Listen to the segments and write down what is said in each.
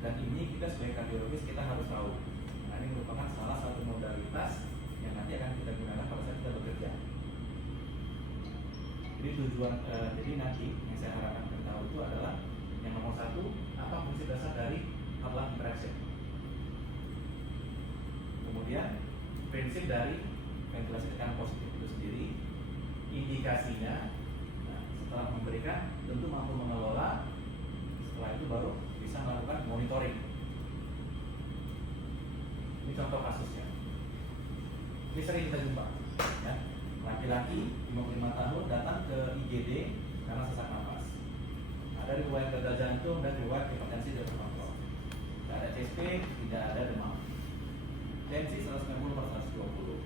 Dan ini kita sebagai kardiologis kita harus tahu. Nah, ini merupakan salah satu modalitas yang nanti akan kita gunakan pada saat kita bekerja. Jadi tujuan, jadi nanti yang saya harapkan kita tahu itu adalah yang nomor satu, apa fungsi dasar dari heart-lung interaction. Kemudian prinsip dari ventilasi tekanan positif itu sendiri, indikasinya. Nah, setelah memberikan, tentu mampu mengelola. Setelah itu baru bisa melakukan monitoring. Ini contoh kasusnya. Ini sering kita jumpa, ya. Laki-laki 55 tahun datang ke IGD karena sesak nafas. Ada riwayat gagal jantung dan riwayat hipertensi tidak terkontrol. Tidak ada CSP, tidak ada demam. Tensi 190/120.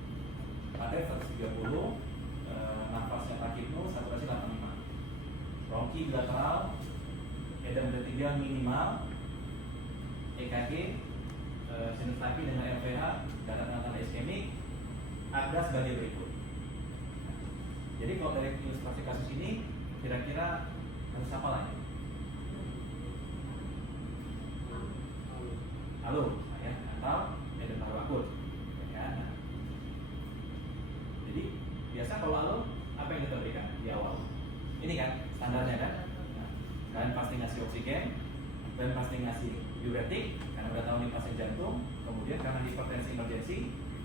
Pada 130, nafasnya takipno, saturasi 85. Bronki bilateral, edem vertebral minimal, EKG, sinus taki dengan LVH, data tanda iskemik, ada sebagai berikut. Jadi kalau dari ilustrasi kasus ini, kira-kira harus apa lagi? Halo, ya, atau edem paru akut, ya. Nah. Jadi biasa kalau halo, apa yang kita berikan di awal? Ini kan standarnya kan? Nah, kalian pasti ngasih oksigen, dan pasti ngasih diuretik karena udah tahu nih pasien jantung. Kemudian karena hipertensi emergensi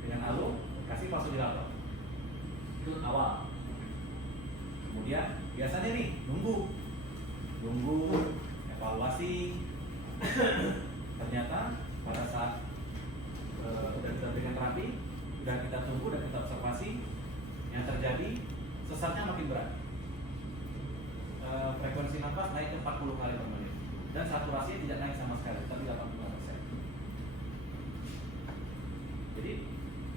dengan halo kasih vasodilator. Itu awal. Kemudian biasanya nih nunggu evaluasi. Ternyata pada saat udah kita berikan terapi, udah kita tunggu dan kita observasi, yang terjadi sesatnya makin berat. Frekuensi nafas naik ke 40 kali per menit dan saturasi tidak naik sama sekali, tapi 85%. Jadi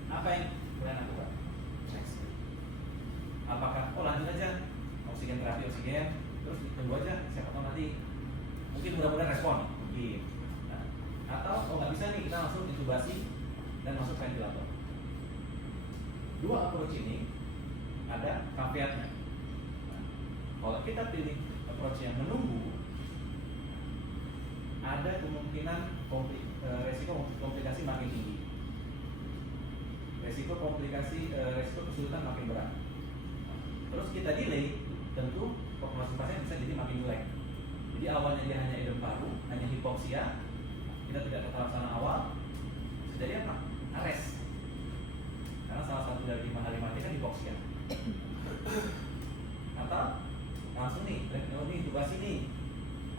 apa yang kalian lakukan? Next. Apakah lanjut aja oksigen terapi oksigen, terus tunggu aja, siapa tahu nanti mungkin mudah-mudahan respon mungkin. Nah, atau nggak bisa nih, kita langsung intubasi dan masuk ventilator. Dua approach ini ada caveatnya. Kalau kita pilih approach yang menunggu, ada kemungkinan resiko komplikasi makin tinggi. Resiko kesulitan makin berat. Terus kita delay, tentu populasi pasien bisa jadi makin jelek. Jadi awalnya dia hanya edem paru, hanya hipoksia, kita tidak terlaksana awal, bisa jadi apa? Ares. Karena salah satu dari 5 hari mati kan hipoksia. Atau langsung nih, ini intubasi nih,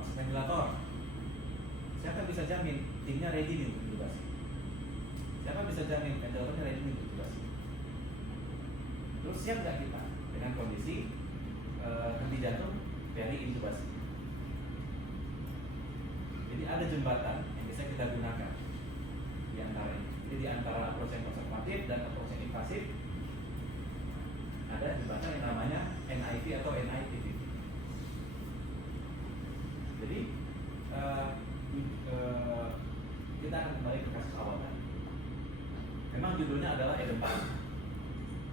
masuk ventilator. Siapa bisa jamin timnya ready nih untuk intubasi? Siapa bisa jamin ventilatornya ready nih untuk intubasi? Terus siap nggak kita dengan kondisi henti jantung dari intubasi? Jadi ada jembatan yang bisa kita gunakan di antara ini. Jadi di antara approach yang konservatif dan approach yang invasif, ada jembatan yang namanya NIV atau NIPV. Jadi kita akan kembali ke kasus awal tadi. Memang judulnya adalah edem paru,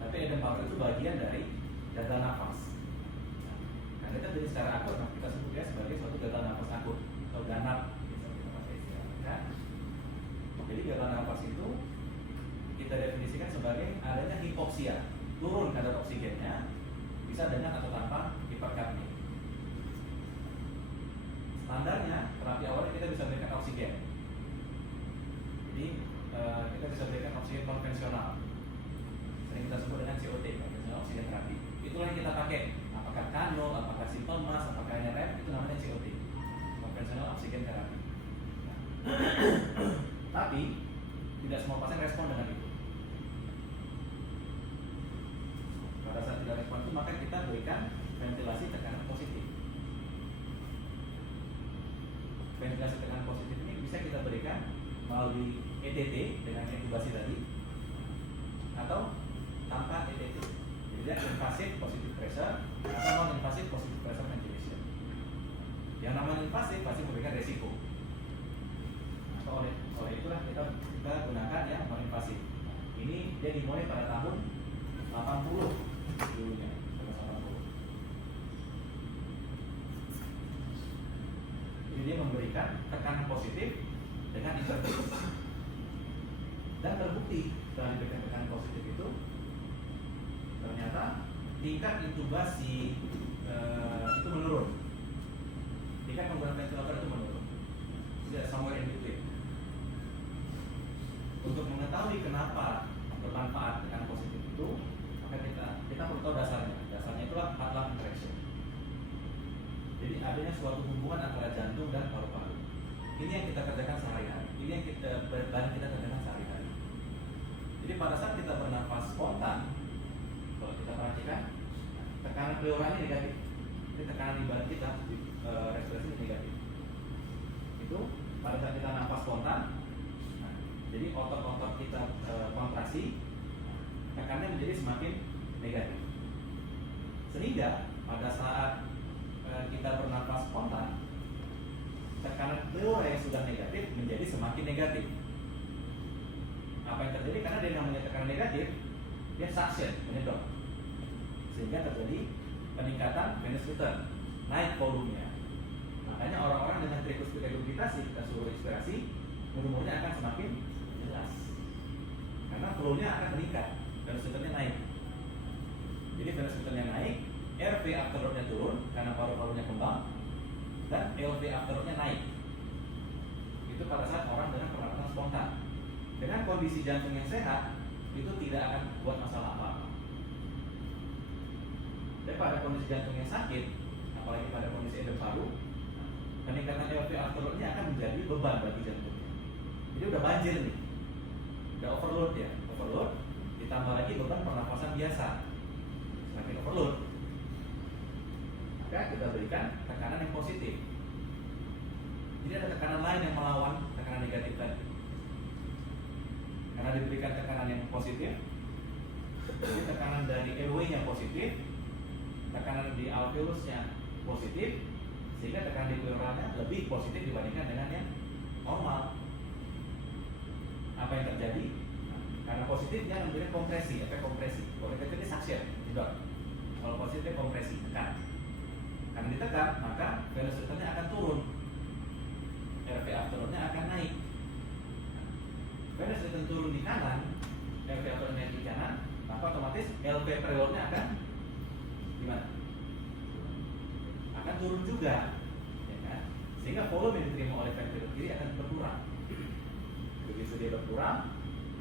tapi edem paru itu bagian dari gagal nafas. Nah, kita jadi secara akut, kita sebut dia sebagai suatu gagal nafas akut atau ganap, bisa kita pakai istilahnya. Jadi gagal nafas itu kita definisikan sebagai adanya hipoksia, turun kadar oksigennya, bisa dengan atau tanpa hiperkapnia. Standarnya terapi awalnya kita bisa berikan oksigen. Jadi kita bisa berikan oksigen konvensional, sering kita sebut dengan COT, konvensional oksigen terapi. Itulah yang kita pakai. Apakah kanul, apakah simple mass, apakah NRF, itu namanya COT, konvensional oksigen terapi. Tapi tidak semua pasien respon dengan itu. Pada saat tidak respon itu, maka kita berikan ventilasi tekanan positif. Ventilasi tekanan positif ini bisa kita berikan melalui ETT dengan intubasi tadi, atau tanpa ETT. Jadi invasive positive pressure atau non invasive positive pressure ventilation. Yang namanya invasif pasti memberikan resiko. Nah, oleh itulah kita gunakan yang non invasif. Ini dia dimulai pada tahun 80 dulunya, 80. Jadi dia memberikan tekanan positif dengan intervensi. Dan terbukti setelah diberikan tekanan positif itu, ternyata tingkat intubasi itu menurun. Tingkat penggunaan ventilator itu menurun. Tidak somewhere in between. Untuk mengetahui kenapa bermanfaat tekanan positif itu, maka kita perlu tahu dasarnya. Dasarnya itulah heart lung interaction. Jadi adanya suatu hubungan antara jantung dan paru-paru. Ini yang kita kerjakan sehari-hari. Ini yang barang kita kerjakan sehari-hari. Jadi pada saat kita bernafas spontan, kalau kita perhatikan, tekanan pleuranya negatif. Jadi tekanan di badan kita, respirasi negatif. Itu pada saat kita nafas spontan, jadi otot-otot kita kontraksi, tekanannya menjadi semakin negatif. Sehingga pada saat kita bernafas spontan, tekanan pleura yang sudah negatif menjadi semakin negatif. Apa yang terjadi? Karena dia namanya tekanan negatif, dia suction, menyedot, sehingga terjadi peningkatan venous return, naik volumenya. Makanya orang-orang dengan regurgitasi, kita suruh respirasi, volumenya akan semakin jelas, karena flow-nya akan meningkat, venous return-nya naik. Jadi venous return-nya naik, RV after load-nya turun karena paru-parunya kembang, dan LV after load-nya naik. Itu pada saat orang dengan pernapasan spontan. Dengan kondisi jantung yang sehat, itu tidak akan buat masalah apa-apa. Dan pada kondisi jantung yang sakit, apalagi pada kondisi edem paru, peningkatan LV after load-nya akan menjadi beban bagi jantungnya. Jadi udah banjir nih, udah overload ya, overload, ditambah lagi beban pernapasan biasa, semakin overload. Maka kita berikan tekanan yang positif. Jadi ada tekanan lain yang melawan tekanan negatif tadi. Karena diberikan tekanan yang positif, jadi tekanan dari airway-nya positif, tekanan di alveolusnya positif, sehingga tekanan di pleuranya lebih positif dibandingkan dengan yang normal. Apa yang terjadi? Karena positif dia memberikan kompresi, efek kompresi. Kalau negatif ini suction, tidak. Kalau positif kompresi, tekan. Karena ditekan, maka venous return-nya akan turun, RV after load-nya akan naik. Venous return turun di kanan, RV after load naik di kanan, maka otomatis LV preload-nya akan gimana? Akan turun juga, ya kan? Sehingga volume yang diterima oleh ventilator kiri akan berkurang. Begitu dia berkurang,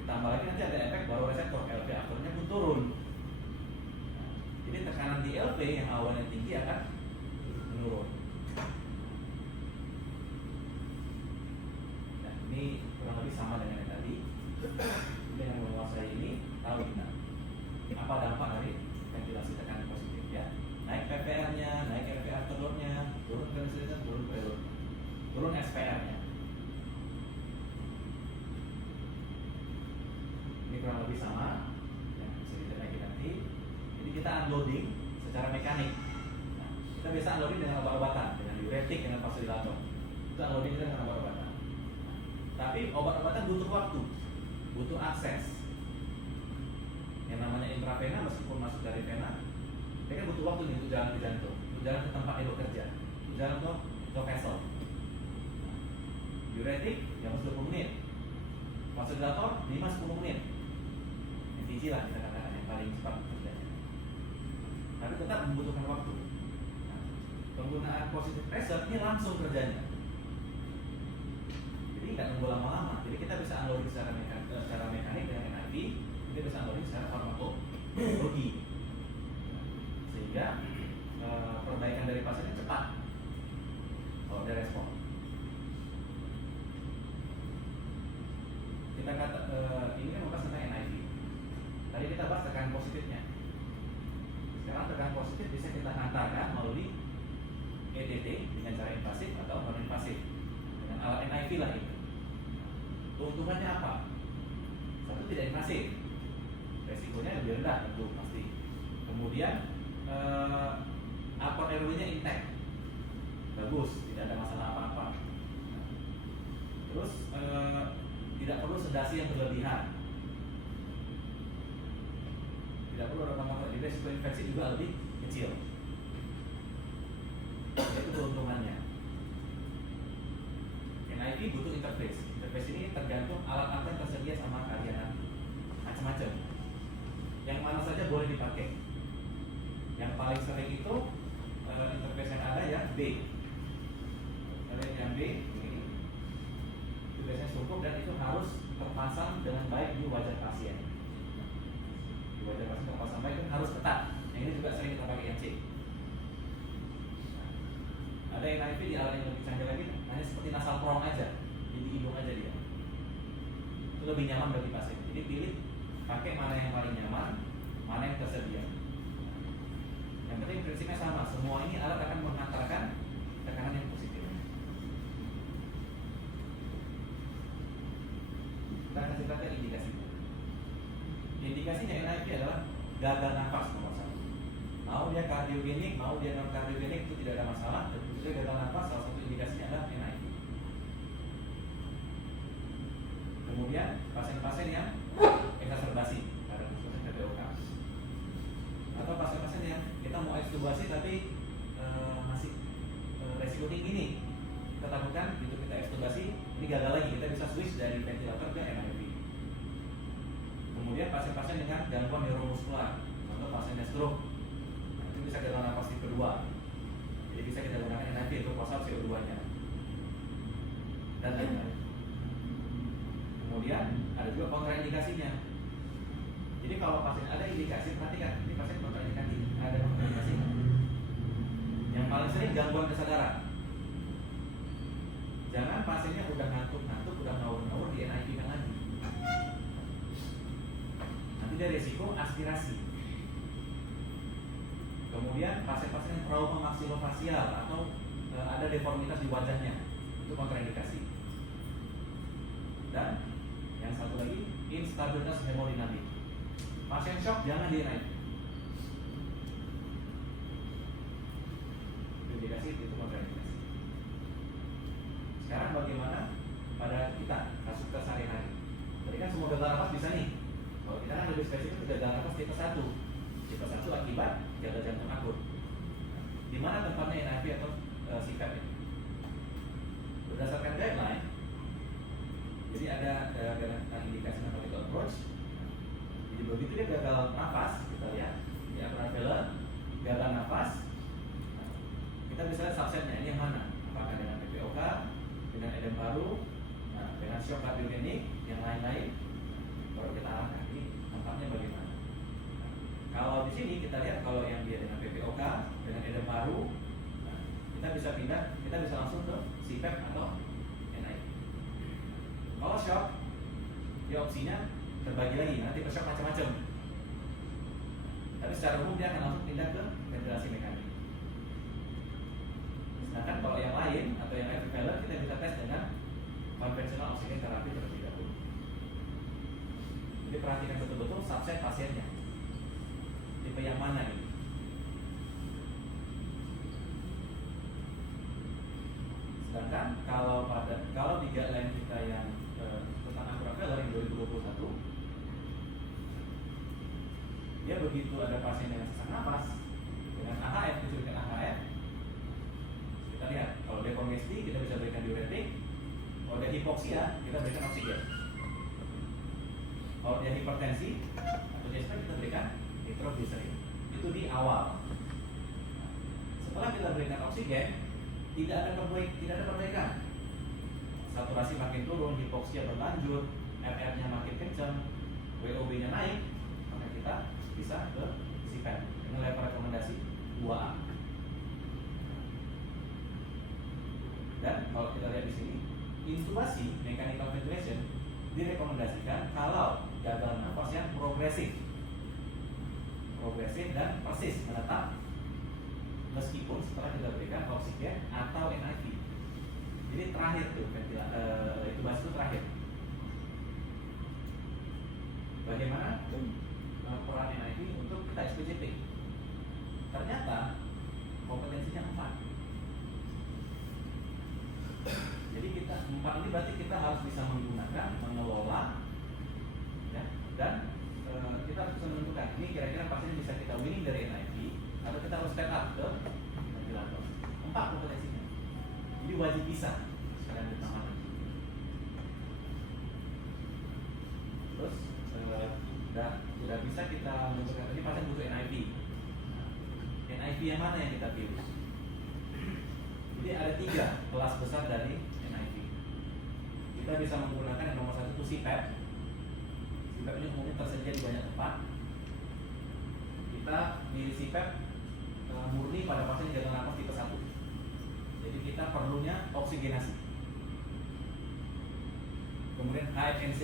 ditambah lagi nanti ada efek baroreseptor, LV after load-nya pun turun. Jadi tekanan di LV yang awalnya tinggi akan menurun. Nah, ini kurang lebih sama dengan yang tadi. Yang menguasai ini tahu kita apa dampak dari ventilasi tekanan positif ya. Naik PPR-nya, naik RV after load-nya, turun venous return, turun preload, turun SPR-nya. Ini kurang lebih sama. Ya, bisa dilihat lagi nanti. Jadi kita unloading secara mekanik. Kita biasa unloading dengan obat-obatan, dengan diuretik, dengan vasodilator. Kita unloading dengan obat-obatan. Tapi obat-obatan butuh waktu, butuh akses. Yang namanya intravena meskipun masuk dari vena, dia kan butuh waktu nih untuk jalan ke jantung, untuk jalan ke tempat dia bekerja, untuk jalan ke vessel. Diuretik ya harus 20 menit, vasodilator 5-10 menit. NTG lah kita katakan yang paling cepat kerjanya. Tapi tetap membutuhkan waktu. Penggunaan positive pressure ini langsung kerjanya, jadi nggak nunggu lama-lama. Jadi kita bisa unloading secara mekanik dengan NIV, kita bisa unloading secara farmakologi, sehingga perbaikan dari pasiennya cepat kalau ada respon. Kita kata ini kan membahas tentang NIV. Tadi kita bahas tekanan positifnya. Sekarang tekanan positif bisa kita hantarkan melalui EDT dengan cara invasif atau non invasif dengan alat NIV lah itu. Keuntungannya apa? Satu, tidak invasif, resikonya lebih rendah tentu pasti. Kemudian output airway-nya intact, bagus, tidak ada masalah apa-apa. Terus tidak perlu sedasi yang berlebihan, tidak perlu ada tambahan, jadi resiko infeksi juga lebih kecil. Itu keuntungannya. NIV butuh interface. Interface ini tergantung alat-alat yang tersedia sama kalian nanti. Macam-macam. Yang mana saja boleh dipakai. Yang paling sering itu interface yang ada ya B. Kalian yang B ini itu biasanya cukup dan itu harus terpasang dengan baik di wajah pasien. Di wajah pasien terpasang baik dan harus ketat. Yang ini juga sering kita pakai yang C. Ada yang NIV di alat yang lebih canggih lagi, hanya seperti nasal prong aja, jadi hidung aja dia. Itu lebih nyaman bagi pasien. Jadi pilih pakai mana yang paling nyaman, mana yang tersedia. Yang penting prinsipnya sama, semua ini alat akan mengantarkan tekanan yang positif. Kita kasih lihat indikasinya. Indikasinya NIV adalah gagal nafas nomor 1. Mau dia kardiogenik, mau dia non kardiogenik itu tidak ada masalah. Jadi gagal nafas salah satu indikasinya adalah NIV. Kemudian pasien-pasien yang eksaserbasi karena pasien PPOK, atau pasien-pasien yang kita mau ekstubasi tapi masih resiko tinggi nih, kita takutkan gitu kita ekstubasi ini gagal lagi, kita bisa switch dari ventilator ke NIV. Kemudian pasien-pasien dengan gangguan neuromuskular, contoh pasien stroke, itu bisa gagal nafas tipe 2. Jadi bisa kita gunakan NIV untuk pulsat CO2 nya dan lain-lain. Kemudian ada juga kontraindikasinya. Jadi kalau pasien ada indikasi, perhatikan ini pasien kontraindikasi, ada kontraindikasi. Yang paling sering gangguan kesadaran. Jangan pasiennya udah ngantuk-ngantuk, udah ngawur-ngawur di NIV kan lagi. Nanti dia risiko aspirasi. Kemudian pasien-pasien yang trauma maksilofacial atau ada deformitas di wajahnya, itu kontraindikasi. Dan yang satu lagi, instabilitas hemodinamik. Pasien shock jangan di NIV. Indikasi itu kontraindikasi. Sekarang bagaimana pada kita kasus kita sehari-hari? Tadi kan semua gagal nafas bisa nih. Kalau kita kan lebih spesifik gagal nafas tipe 1. Tipe 1 akibat gagal jantung akut. Di mana tempatnya NIV atau CPAP ini? Berdasarkan guideline, jadi ada indikasi narcotic approach. Jadi begitu dia gagal nafas, kita lihat di prevalent gagal nafas, kita bisa lihat subsetnya ini yang mana? Apakah dengan PPOK, dengan edem paru, dengan shock kardiogenik, yang lain-lain, baru kita arahkan ini tempatnya bagaimana. Kalau di sini kita lihat kalau yang dia dengan PPOK, dengan edem paru, kita bisa pindah, kita bisa langsung ke CPAP atau NIV. Kalau shock, dia opsinya terbagi lagi, nanti ke shock macam-macam. Tapi secara umum dia akan langsung pindah ke ventilasi mekanik. Sedangkan kalau yang lain atau yang equivalent kita bisa tes dengan konvensional oksigen terapi terlebih dahulu. Jadi perhatikan betul-betul subset pasiennya. Tipe yang mana nih? Sedangkan kalau di guideline kita yang tentang Acuraveller yang 2021, dia begitu ada pasien dengan sesak napas dengan AHF, disebutkan AHF, kita lihat kalau dia kongesti kita bisa berikan diuretik, kalau dia hipoksia kita berikan oksigen, kalau dia hipertensi atau diastma kita berikan nitrogliserin. Itu di awal. Setelah kita berikan oksigen, tidak ada perbaikan. Saturasi makin turun, hipoksia berlanjut, FR-nya makin kencang, WOB-nya naik, maka kita bisa ke CPAP dengan level rekomendasi 2A. Dan kalau kita lihat di sini, intubasi mechanical ventilation direkomendasikan kalau gagal nafas yang progresif dan persis menetap meskipun setelah kita berikan oksigen atau NIV. Jadi terakhir tuh intubasi itu terakhir. Bagaimana peran NIV untuk kita spesifik? Ternyata kompetensinya 4. Jadi kita 4 ini berarti kita harus bisa menggunakan, mengelola, ya, dan kita harus bisa menentukan ini kira-kira pasien bisa kita winning dari NIV atau kita harus step up ke ventilator. 4 kompetensinya. Jadi wajib bisa sekalian ditambahkan. NIV yang mana yang kita pilih? Jadi ada 3 kelas besar dari NIV. Kita bisa menggunakan yang nomor 1 itu CPAP. CPAP ini umumnya tersedia di banyak tempat. Kita pilih CPAP murni pada pasien gagal nafas tipe 1. Jadi kita perlunya oksigenasi. Kemudian HFNC.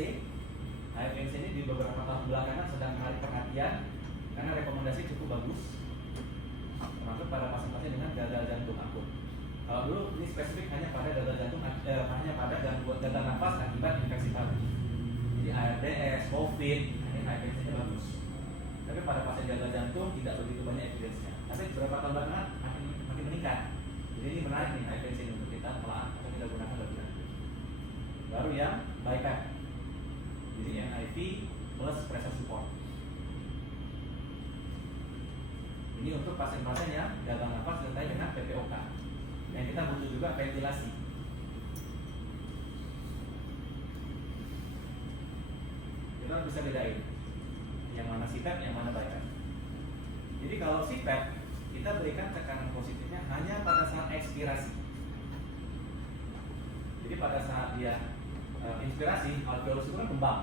HFNC ini di beberapa tahun belakangan sedang menarik perhatian karena rekomendasi cukup bagus, termasuk pada pasien-pasien dengan gagal jantung akut. Kalau dulu ini spesifik hanya pada gagal jantung, hanya pada gangguan gagal nafas akibat infeksi paru. Jadi ARDS, COVID, ini HFNC-nya bagus. Tapi pada pasien gagal jantung tidak begitu banyak evidence-nya. Tapi beberapa tahun belakangan makin meningkat. Jadi ini menarik nih HFNC ini untuk kita telah atau kita gunakan lebih lanjut. Baru yang BiPAP. Jadi NIV plus pressure support. Ini untuk pasien-pasien yang gagal nafas disertai dengan PPOK. Yang kita butuh juga ventilasi. Kita bisa bedain yang mana CPAP, yang mana BiPAP. Jadi kalau CPAP kita berikan tekanan positifnya hanya pada saat ekspirasi. Jadi pada saat dia inspirasi, alveolus itu kan kembang.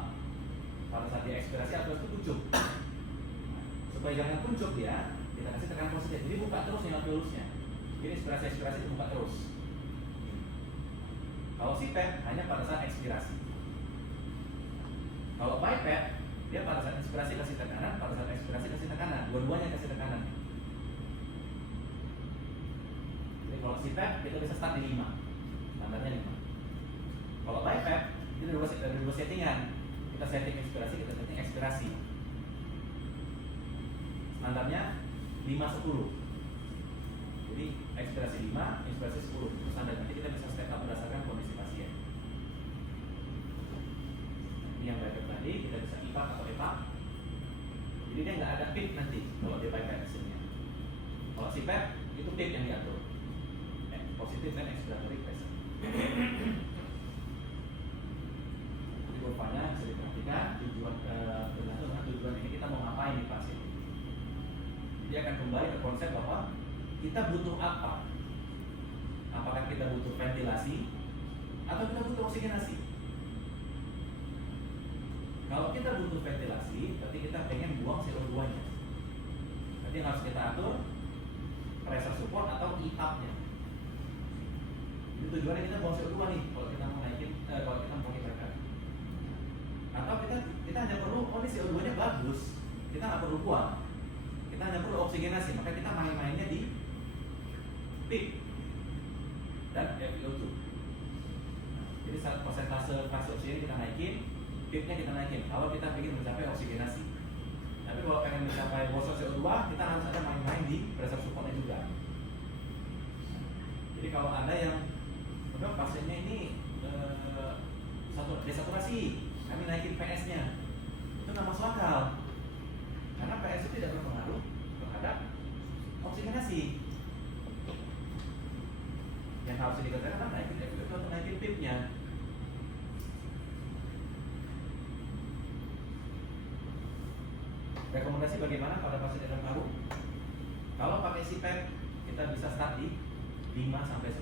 Pada saat dia ekspirasi, alveolus itu kuncup. Supaya jangan kuncup dia, kita kasih tekanan positif. Jadi buka terus nih alveolusnya. Jadi inspirasi-ekspirasi itu buka terus. Kalau CPAP hanya pada saat ekspirasi. Kalau BiPAP dia pada saat inspirasi kasih tekanan, pada saat ekspirasi kasih tekanan. Dua-duanya kasih tekanan. Jadi kalau CPAP kita bisa start di 5. Standarnya 5. Kalau BiPAP itu ada dua settingan. Kita setting inspirasi, kita setting ekspirasi. Standarnya 5-10. Jadi ekspirasi 5, inspirasi 10. Itu standar. Nanti kita bisa step up berdasarkan kondisi pasien. Ini yang BiPAP tadi, kita bisa IPAP atau EPAP. Jadi dia nggak ada PIP nanti kalau dia BiPAP mesinnya. Kalau CPAP itu PIP yang diatur. Positive and expiratory pressure. Kurvanya bisa diperhatikan tujuan dengan tujuan ini kita mau ngapain di pasien. Jadi akan kembali ke konsep bahwa kita butuh apa? Apakah kita butuh ventilasi atau kita butuh oksigenasi? Kalau kita butuh ventilasi, berarti kita pengen buang CO2-nya. Berarti yang harus kita atur pressure support atau IPAP-nya. Jadi tujuannya kita buang CO2 nih kalau kita mau naikin, kalau kita mau hiperkan. Atau kita hanya perlu, oh ini CO2-nya bagus, kita nggak perlu buang, kita hanya perlu oksigenasi, maka kita main-mainnya di PIP dan FiO2. Jadi saat persentase fraksi oksigen kita naikin, PIP-nya kita naikin. Kalau kita ingin mencapai oksigenasi, tapi kalau pengen mencapai bosor CO2, kita harus ada main-main di pressure supportnya juga. Jadi kalau ada yang udah pasiennya ini desaturasi, kami naikin PS-nya, itu nggak masuk akal karena PS itu tidak berpengaruh terhadap oksigenasi. Yang harus dikatakan kan naikin FiO2 atau naikin PIP-nya. Rekomendasi bagaimana pada pasien gagal paru? Kalau pakai CPAP kita bisa start di 5-10.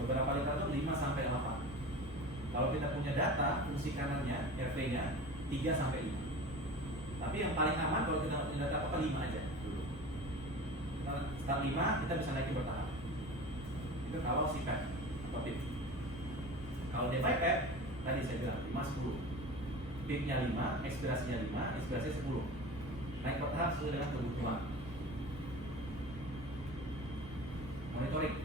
Beberapa literatur 5-8. Kalau kita punya data fungsi kanannya, RV-nya 3-5. Tapi yang paling aman kalau kita punya data apa 5 aja dulu. Kita start 5, kita bisa naikin bertahap. Itu kalau CPAP atau PIP. Kalau BiPAP tadi saya bilang 5-10. PIP-nya 5, ekspirasinya 5, ekspirasi 10. Naik bertahap sesuai dengan kebutuhan. Monitoring.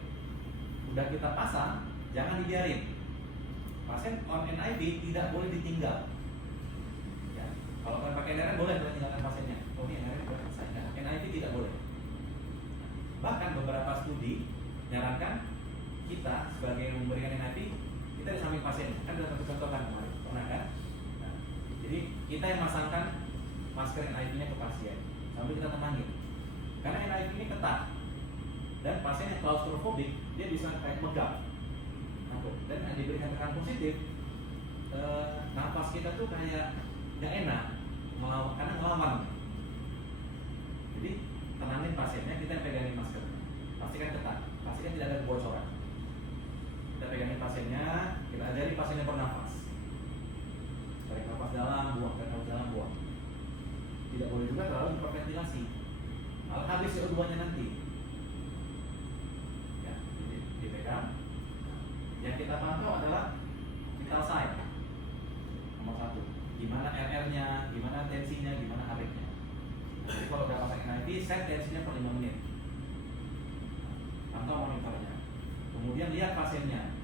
Udah kita pasang, jangan dibiarin. Pasien on NIV tidak boleh ditinggal. Ya. Kalau kalian pakai NRN boleh tinggalkan pasiennya. Oh ini NRN sudah selesai. Nah, NIV tidak boleh. Bahkan beberapa studi menyarankan kita sebagai yang memberikan NIV, kita di samping pasien. Kan sudah contoh kan kemarin, pernah kan? Nah, jadi kita yang masangkan masker NIV-nya ke pasien sambil kita temani. Karena NIV ini ketat dan pasien yang klaustrofobik dia bisa kayak megang. Dan diberikan tekanan positif, nafas kita tuh kayak nggak enak, karena ngelawan. Jadi tenangin pasiennya, kita pegangin masker. Pastikan ketat, pastikan tidak ada kebocoran. Kita pegangin pasiennya, kita ajari pasiennya bernafas. Tarik nafas dalam, buang, tarik nafas dalam, buang. Tidak boleh juga terlalu hiperventilasi. Malah habis CO2-nya nanti. Ya, jadi dipegang. Yang kita pantau adalah vital sign. Nomor 1, gimana RR-nya, gimana tensinya, gimana HB-nya. Jadi kalau udah pasang NIV, set tensinya per 5 menit. Pantau monitornya. Kemudian lihat pasiennya,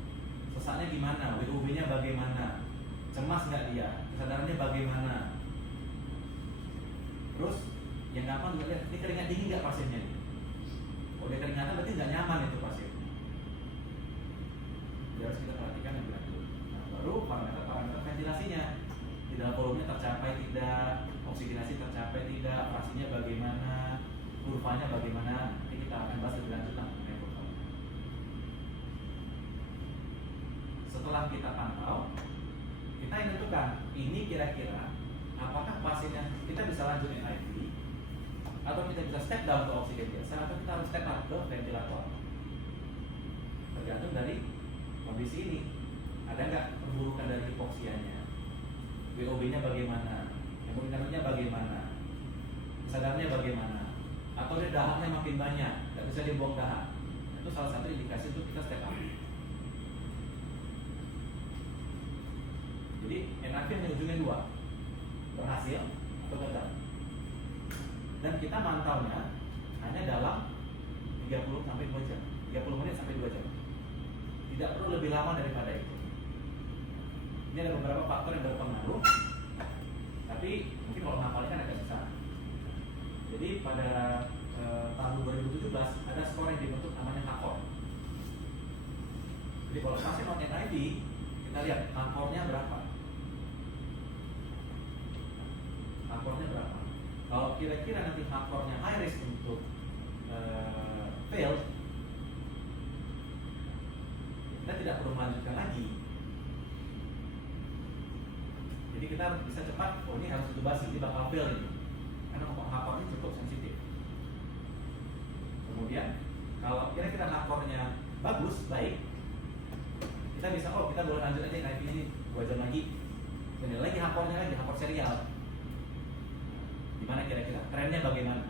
sesaknya gimana, WUB-nya bagaimana, cemas nggak dia, kesadarannya bagaimana. Terus yang gampang juga lihat, ini keringat dingin nggak pasiennya. Kalau dia keringatan berarti nggak nyaman itu pasien. Jadi harus kita perhatikan yang lanjut. Nah, baru parameter ventilasinya, di dalam volumenya tercapai tidak, oksigenasi tercapai tidak, fraksinya bagaimana, kurvanya bagaimana. Nanti kita akan bahas lebih lanjut mengenai kurva. Setelah kita pantau, kita yang tentukan ini kira-kira apakah pasiennya kita bisa lanjut NIV atau kita bisa step down ke oksigen biasa atau kita harus step up ke ventilator. Tergantung dari kondisi ini. Ada nggak perburukan dari hipoksianya, WOB-nya bagaimana, hemodinamiknya bagaimana, kesadarannya bagaimana, atau dia dahaknya makin banyak, nggak bisa dibuang dahak. Itu salah satu indikasi untuk kita step up. Jadi NIV hanya ujungnya 2, berhasil atau gagal. Dan kita mantaunya hanya dalam 30 sampai 2 jam, 30 menit sampai 2 jam. Tidak perlu lebih lama daripada itu. Ini ada beberapa faktor yang berpengaruh, tapi mungkin kalau ngapalnya kan agak susah. Jadi pada tahun 2017 ada skor yang dibentuk namanya HACOR. Jadi kalau pasien non NIV, kita lihat HACOR-nya berapa. HACOR-nya berapa. Kalau kira-kira nanti HACOR-nya high risk untuk fail, kita tidak perlu melanjutkan lagi. Jadi kita bisa cepat, oh ini harus intubasi, ini bakal fail ini, karena HACOR-nya cukup sensitif. Kemudian kalau kira-kira HACOR-nya bagus, baik, kita bisa, oh kita boleh lanjut aja NIV ini 2 jam lagi. Dan lagi HACOR-nya lagi, HACOR serial. Gimana kira-kira? Trennya bagaimana?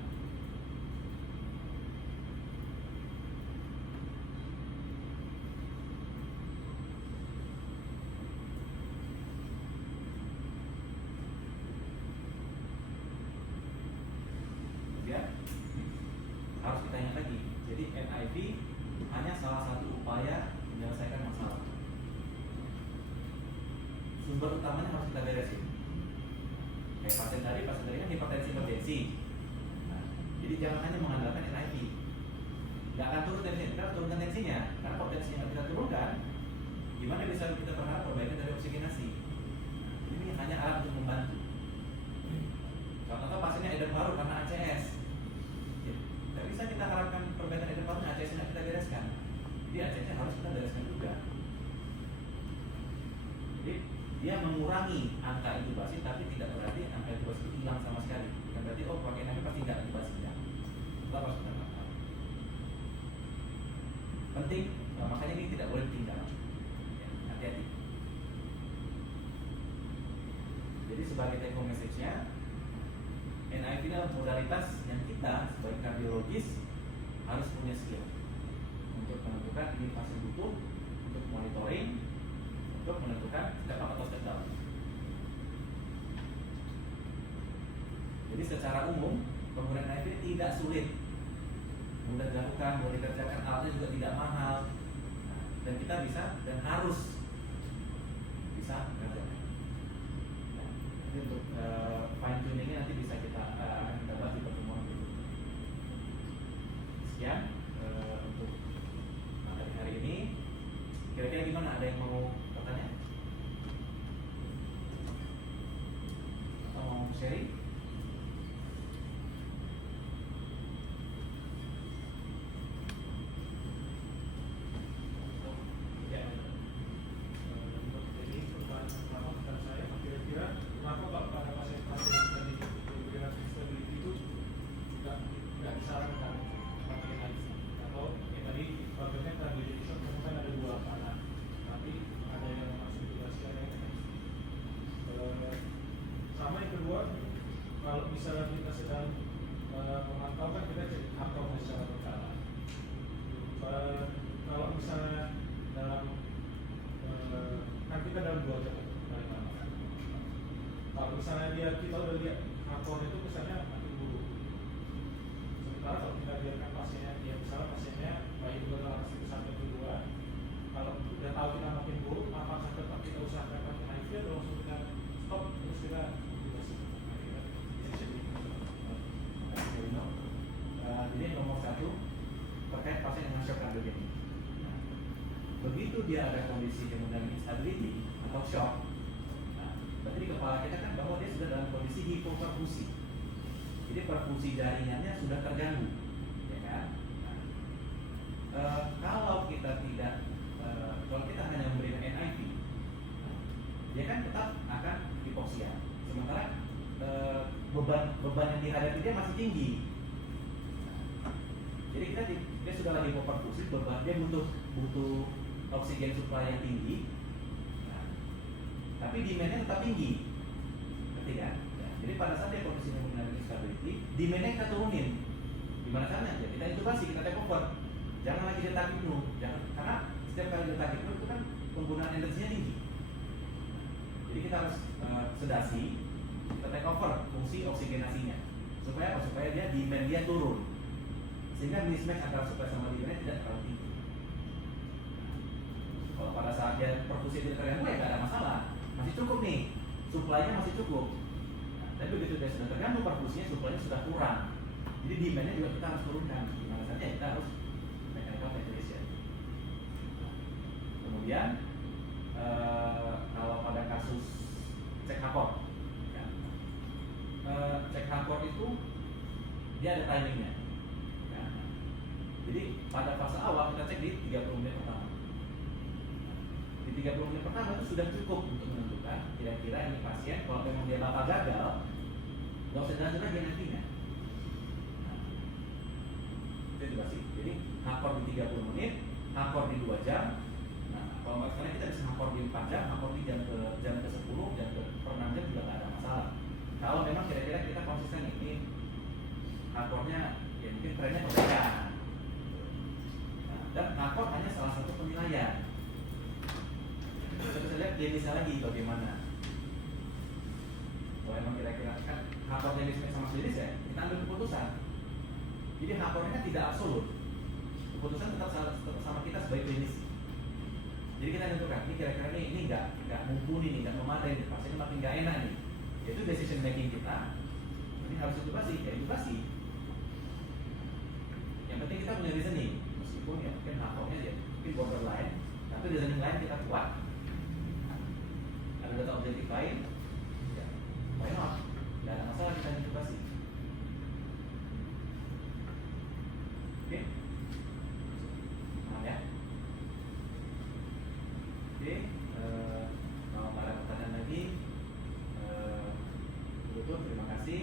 Ya, harus kita ingat lagi. Jadi NIV hanya salah satu upaya menyelesaikan masalah. Sumber utamanya harus kita beresin. Kayak pasien tadi kan hipertensi. Nah, jadi jangan hanya mengandalkan NIV. Nggak akan turun tensinya, kita harus turunkan tensinya. Karena kalau tensinya nggak kita turunkan, gimana bisa kita berharap perbaikan dari oksigenasi? Ini hanya alat untuk membantu. Contohnya pasiennya edem paru karena ACS. Tidak bisa kita harapkan perbaikan edem paru, ACS-nya kita bereskan. Jadi ACS-nya harus kita bereskan juga. Jadi dia mengurangi angka intubasi, tapi tidak berarti angka intubasi itu hilang sama sekali. Bukan berarti oh pakai NIV pasti tidak intubasi, tidak. Itu harus kita paham. Penting, makanya ini tidak boleh ditinggal. Ya, hati-hati. Jadi sebagai take home message-nya, NIV adalah modalitas yang kita sebagai kardiologis harus punya skill untuk menentukan ini pasien butuh, untuk monitoring, untuk menentukan step up atau step down. Jadi secara umum penggunaan NIV tidak sulit, mudah dilakukan, mudah dikerjakan, alatnya juga tidak mahal, dan kita bisa dan harus bisa mengerjakan. Jadi untuk fine tuning ini nanti bisa akan kita bahas di pertemuan berikutnya. Sekian untuk materi hari ini. Kira-kira gimana? Ada yang mau bertanya? Atau mau sharing? Kenapa Pak pada pasien-pasien tadi diberikan sistem kan dalam 2 jam paling lama. Kalau misalnya kita udah lihat kantor itu kesannya makin buruk. Sementara kalau kita biarkan pasiennya, ya misalnya pasiennya baik itu adalah kasus sampai kedua, kalau udah tahu kita makin buruk, apakah tetap kita usahakan pakai HIV atau langsung kita stop terus kita dikasih. Jadi nomor 1 terkait pasien dengan shock kardiogenik. Nah, begitu dia ada kondisi hemodinamic instability atau shock, nah, berarti di kepala kita kan bahwa dia sudah dalam kondisi hipoperfusi. Jadi perfusi jaringannya sudah terganggu, ya kan? Nah, kalau kita tidak, kalau kita hanya memberikan NIV, dia kan tetap akan hipoksia. Sementara beban yang dihadapi dia masih tinggi. Jadi dia sudah lagi hipoperfusi, beban dia butuh oksigen supply yang tinggi, nah, tapi demandnya tetap tinggi, ngerti kan? Ya, jadi pada saat dia kondisi hemodinamic instability, demandnya kita turunin. Gimana caranya? Ya kita intubasi, kita take over. Jangan lagi detak penuh, karena setiap kali detak penuh itu kan penggunaan energinya tinggi. Jadi kita harus sedasi, kita take over fungsi oksigenasinya, supaya apa? Supaya demand dia turun, sehingga mismatch antara supply sama demandnya tidak terlalu tinggi. Kalau pada saat dia perfusi tidak terganggu ya nggak ada masalah, masih cukup nih, supply-nya masih cukup. Nah, tapi begitu dia sudah terganggu perfusinya, supply-nya sudah kurang, jadi demand-nya juga kita harus turunkan. Gimana saja kita harus mechanical ventilation. Kemudian kalau pada kasus cek hapor, ya, cek hapor itu dia ada timingnya. Ya. Jadi pada fase awal kita cek di 30 menit pertama. Di 30 menit pertama itu sudah cukup untuk menentukan kira-kira ini pasien kalau memang dia bakal gagal, nggak usah jalan lagi nantinya. Nah, itu juga sih. Jadi hapor di 30 menit, hapor di 2 jam. Nah, kalau sekarang kita bisa hapor di 4 jam, hapor di jam ke 10, jam ke 6 jam juga nggak ada masalah. Kalau memang kira-kira kita konsisten ini hapornya ya mungkin trennya perbedaan. Nah, dan hapor hanya salah satu penilaian. Kita bisa lihat klinisnya lagi bagaimana. Kalau emang kira-kira kan hapornya mismatch sama klinis ya, kita ambil keputusan. Jadi hapornya kan tidak absolut. Keputusan tetap sama kita sebagai klinis. Jadi kita tentukan, ini kira-kira ini nggak mumpuni nih, nggak memadai nih, pasiennya makin nggak enak nih. Itu decision making kita. Ini harus edukasi. Yang penting kita punya reasoning, meskipun ya mungkin hapornya ya mungkin borderline, tapi reasoning lain kita kuat. Ada data objektif lain, ya, why not? Nggak ada masalah kita edukasi. Oke, paham ya? Oke, kalau ada pertanyaan lagi, tutup. Terima kasih.